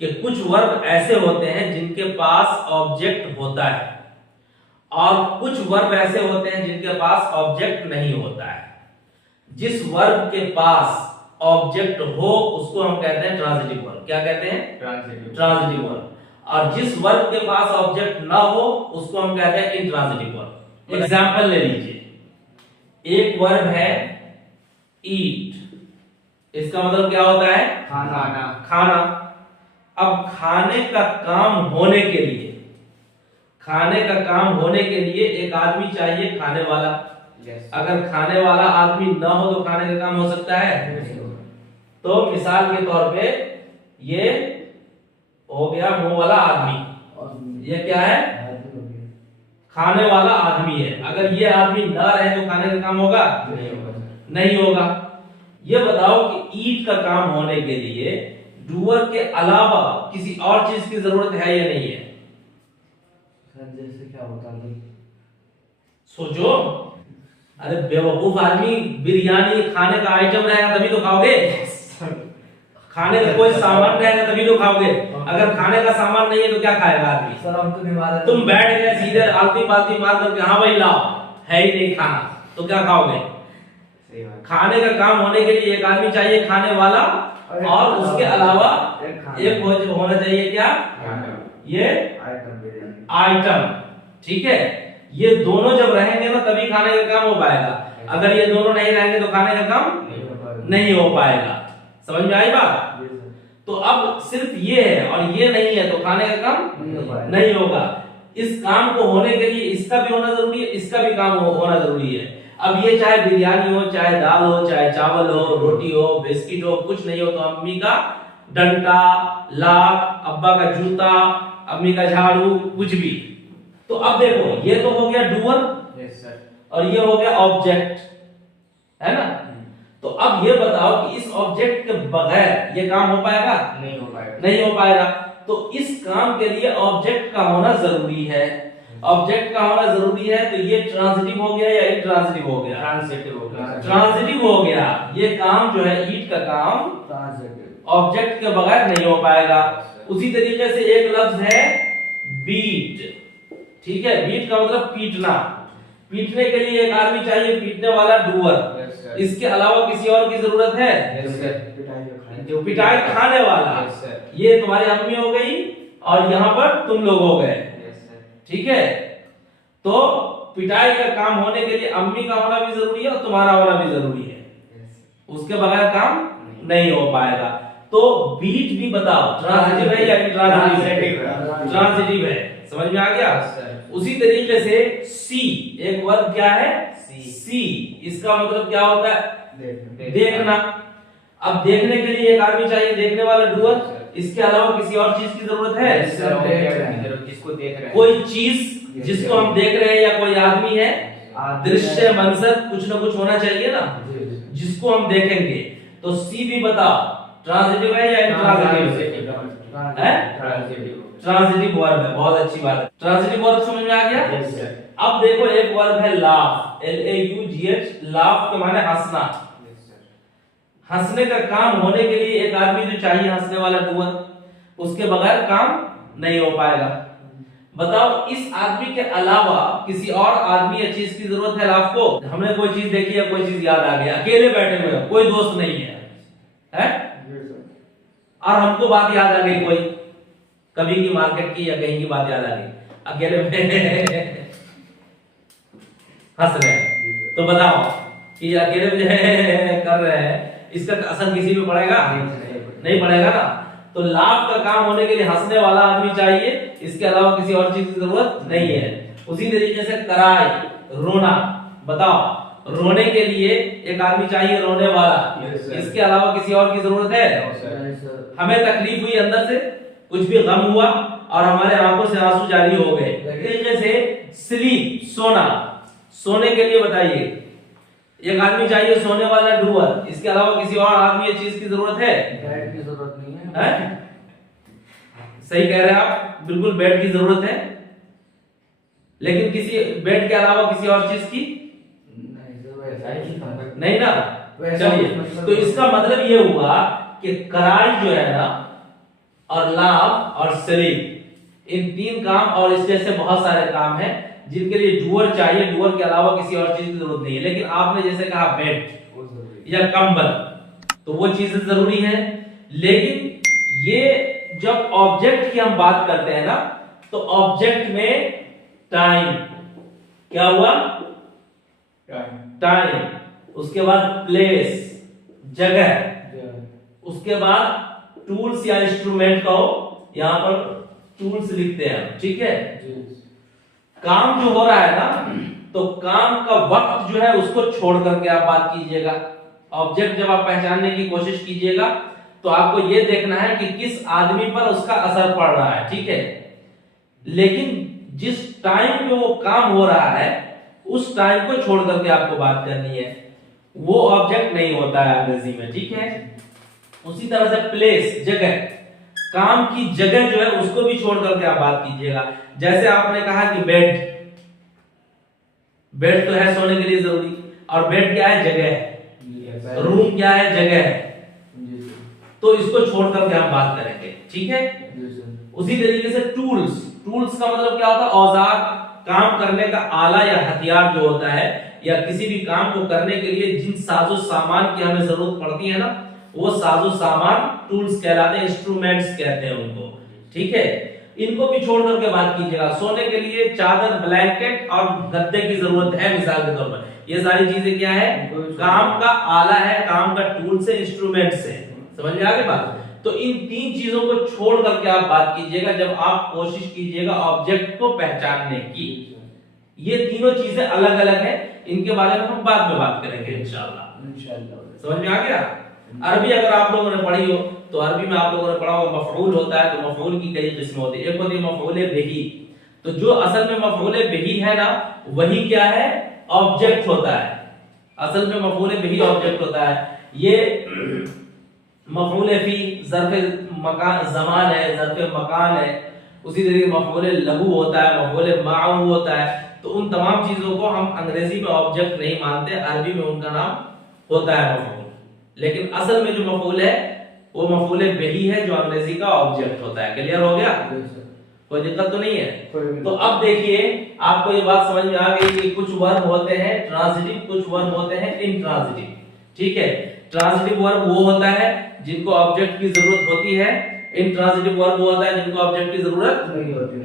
कि कुछ वर्ब ऐसे होते हैं जिनके पास ऑब्जेक्ट होता है और कुछ वर्ब ऐसे होते हैं जिनके पास ऑब्जेक्ट नहीं होता है। जिस वर्ब के पास ऑब्जेक्ट हो उसको हम कहते हैं ट्रांजिटिव वर्ब। क्या कहते हैं? Transitive verb. और जिस वर्ब के पास ऑब्जेक्ट ना हो उसको हम कहते हैं इंट्रांजिटिव वर्ब। एग्जांपल ले लीजिए, एक वर्ब है ईट, इसका मतलब क्या होता है? खाना। खाना। अब खाने का काम होने के लिए, खाने का काम होने के लिए एक आदमी चाहिए खाने वाला। अगर खाने वाला आदमी ना हो तो खाने का काम हो सकता है? तो मिसाल के तौर पे ये हो गया मुंह वाला आदमी, ये क्या है? खाने वाला आदमी है। अगर ये आदमी ना रहे तो खाने का काम होगा? नहीं होगा। ये बताओ कि ईट का काम होने के लिए डूअर के अलावा किसी और चीज की जरूरत है या नहीं है? जैसे क्या होता है? सोचो। अरे बेवकूफ आदमी, बिरयानी खाने का आइटम रहेगा तभी तो खाओगे। खाने का कोई सामान रहेगा तभी तो खाओगे। अगर खाने का सामान नहीं है तो क्या खाएगा आदमी? सर हम तो बीमार हैं। तुम बैठ गए सीधे आलती पालती मार करके, हाँ भाई लाओ, है ही नहीं खाना, तो क्या खाओगे? खाने का काम होने के लिए एक आदमी चाहिए खाने वाला और उसके अलावा एक होना चाहिए क्या? ये आइटम। ठीक है, ये दोनों जब रहेंगे ना तभी खाने का काम हो पाएगा। अगर ये दोनों नहीं रहेंगे तो खाने का काम नहीं हो पाएगा। समझ में आई बात? तो अब सिर्फ ये है और ये नहीं है तो खाने का काम नहीं होगा। इस काम को होने के लिए इसका भी होना जरूरी है, इसका भी काम होना जरूरी है। अब ये चाहे बिरयानी हो, चाहे दाल हो, चाहे चावल हो, रोटी हो, बिस्किट हो, कुछ नहीं हो तो अम्मी का डंडा, लाख, अब्बा का जूता, अम्मी का झाड़ू, कुछ भी। तो अब देखो, ये तो हो गया डूअर और ये हो गया ऑब्जेक्ट, है ना? तो अब ये बताओ कि इस ऑब्जेक्ट के बगैर ये काम हो पाएगा? नहीं हो पाएगा। तो इस काम के लिए ऑब्जेक्ट का होना जरूरी है। ऑब्जेक्ट का होना जरूरी है तो ये ट्रांजिटिव हो गया या इंट्रांजिटिव हो गया? ट्रांजिटिव हो गया। ये काम जो है ईट का काम ऑब्जेक्ट के बगैर नहीं हो पाएगा। उसी तरीके से एक लफ्ज है बीट। ठीक है, बीट का मतलब पीटना। पीटने के लिए एक आदमी चाहिए, पीटने वाला डूअर। इसके अलावा किसी और की जरूरत है? जो पिटाई खाने वाला। ये तुम्हारी अम्मी हो गई और यहाँ पर तुम लोग हो गए। ठीक है, तो पिटाई का काम होने के लिए अम्मी का होना भी जरूरी है और तुम्हारा होना भी जरूरी है। उसके बगैर काम नहीं हो पाएगा। तो बीट भी बताओ ट्रांजिटिव है या इंट्रांजिटिव? ट्रांजिटिव है। समझ में आ गया? उसी तरीके से सी एक वर्ब क्या है? सी। इसका मतलब क्या होता है? देखना। अब देखने के लिए एक आदमी चाहिए, देखने वाला डूअर। इसके अलावा किसी और चीज की जरूरत है? जिसको देख रहे हैं, कोई चीज जिसको हम देख रहे हैं या कोई आदमी है, दृश्य मंजर कुछ ना कुछ होना चाहिए ना जिसको हम देखेंगे। तो सी भी बताओ ट्रांजिटिव है या इंट्रांजिटिव? ट्रांजिटिव वर्ब है। बहुत अच्छी बात है। ट्रांजिटिव वर्ब समझ में आ गया? अब देखो एक वर्ब है लाफ, LAUGH। लाफ के माने हंसना। हंसने का काम होने के लिए एक आदमी जो चाहिए, हंसने वाला डूअर, उसके बगैर काम नहीं हो पाएगा। बताओ इस आदमी के अलावा किसी और आदमी या चीज की जरूरत है लाफ को? हमने कोई चीज देखी है, कोई चीज याद आ गया, अकेले बैठे हुए हैं, कोई दोस्त नहीं है, है? और हमको बात याद आ गई, कोई कभी की मार्केट की या कहीं की बात याद आ गई, अकेले में हंस रहे हैं। तो बताओ कि अकेले में कर रहे हैं, इसका असर किसी पे पड़ेगा? नहीं पड़ेगा ना। तो लाभ का काम होने के लिए हंसने वाला आदमी चाहिए, इसके अलावा किसी और चीज की जरूरत नहीं है। उसी तरीके से कराई, रोना। बताओ रोने के लिए एक आदमी चाहिए, रोने वाला। इसके अलावा किसी और की जरूरत है? हमें तकलीफ हुई अंदर से, कुछ भी गम हुआ और हमारे आंखों से आंसू जारी हो गए। तरीके से स्लीप, सोना। सोने के लिए बताइए एक आदमी चाहिए, सोने वाला डूअर। इसके अलावा किसी और आदमी या चीज की जरूरत है? बेड की जरूरत नहीं है। सही कह रहे हैं आप, बिल्कुल बेड की जरूरत है, लेकिन किसी बेड के अलावा किसी और चीज की नहीं ना। चलिए, तो इसका मतलब ये हुआ कि कराई जो है ना, और लाफ और स्लीप, इन 3 काम और इस जैसे बहुत सारे काम हैं जिनके लिए डूअर चाहिए। डूअर के अलावा किसी और चीज की जरूरत नहीं है। लेकिन आपने जैसे कहा बेड या कंबल, तो वो चीजें जरूरी है। लेकिन ये जब ऑब्जेक्ट की हम बात करते हैं ना, तो ऑब्जेक्ट में टाइम, क्या हुआ, टाइम, उसके बाद प्लेस, जगह, उसके बाद टूल्स या इंस्ट्रूमेंट कहो, यहां पर टूल्स लिखते हैं, ठीक है। काम जो हो रहा है ना, तो काम का वक्त जो है उसको छोड़ करके आप बात कीजिएगा। ऑब्जेक्ट जब आप पहचानने की कोशिश कीजिएगा तो आपको यह देखना है कि किस आदमी पर उसका असर पड़ रहा है, ठीक है। लेकिन जिस टाइम पे वो काम हो रहा है उस टाइम को छोड़ करके आपको बात करनी है, वो ऑब्जेक्ट नहीं होता है अंग्रेजी में, ठीक है। उसी तरह से प्लेस, जगह, काम की जगह जो है उसको भी छोड़ करके आप बात कीजिएगा। जैसे आपने कहा कि बेड, बेड तो है सोने के लिए जरूरी, और बेड क्या है, जगह है, रूम क्या है, जगह है, तो इसको छोड़ करके हम बात करेंगे, ठीक है। उसी तरीके से टूल्स, टूल्स का मतलब क्या होता है, औजार, काम करने का आला या हथियार जो होता है, या किसी भी काम को करने के लिए जिन साजो सामान की हमें जरूरत पड़ती है ना, वो साजो सामान टूल्स कहलाते हैं, इंस्ट्रूमेंट्स कहते हैं उनको, ठीक है। इनको भी छोड़ करके बात कीजिएगा। सोने के लिए चादर, ब्लैंकेट और गद्दे की जरूरत है, मिसाल के तौर पर। ये सारी चीजें क्या है, काम का आला है, काम का टूल्स है, इंस्ट्रूमेंट्स है, समझ में आ गई बात। तो इन 3 चीजों को छोड़ करके आप बात कीजिएगा जब आप कोशिश कीजिएगा ऑब्जेक्ट को पहचानने की। ये तीनों चीजें अलग अलग हैं, इनके बारे में हम बाद में बात करेंगे इंशाल्लाह। समझ में आ गया। अरबी अगर आप लोगों ने पढ़ी हो तो अरबी में आप लोगों ने पढ़ा होगा मफऊल होता है, तो मफऊल की कई किस्में होती है। एक होती है मफऊल बिही, तो जो असल में मफऊल बिही है ना, वही क्या है, ऑब्जेक्ट होता है। असल में मफऊल बिही ऑब्जेक्ट होता है। ये मफऊल फी ज़र्फ़ मकान ज़मान है, ज़र्फ़ मकान है। उसी तरीके मफऊल लहू होता है, मफऊल माअू होता है। तो उन तमाम चीजों को हम अंग्रेजी में ऑब्जेक्ट नहीं मानते, अरबी में उनका नाम होता है मफऊल। लेकिन असल में जो मफऊल है वो मफऊल बिही है, जो अंग्रेजी का ऑब्जेक्ट होता है। क्लियर हो गया, कोई दिक्कत तो नहीं है। तो अब देखिए आपको ये बात समझ में आ गई कि कुछ वर्ब होते हैं ट्रांजिटिव, कुछ वर्ब होते हैं इंट्रांजिटिव, ठीक है। ट्रांजिटिव वर्ब वो होता है जिनको ऑब्जेक्ट की जरूरत होती है, इंट्रांजिटिव वर्ब वो होता है जिनको ऑब्जेक्ट की जरूरत नहीं होती।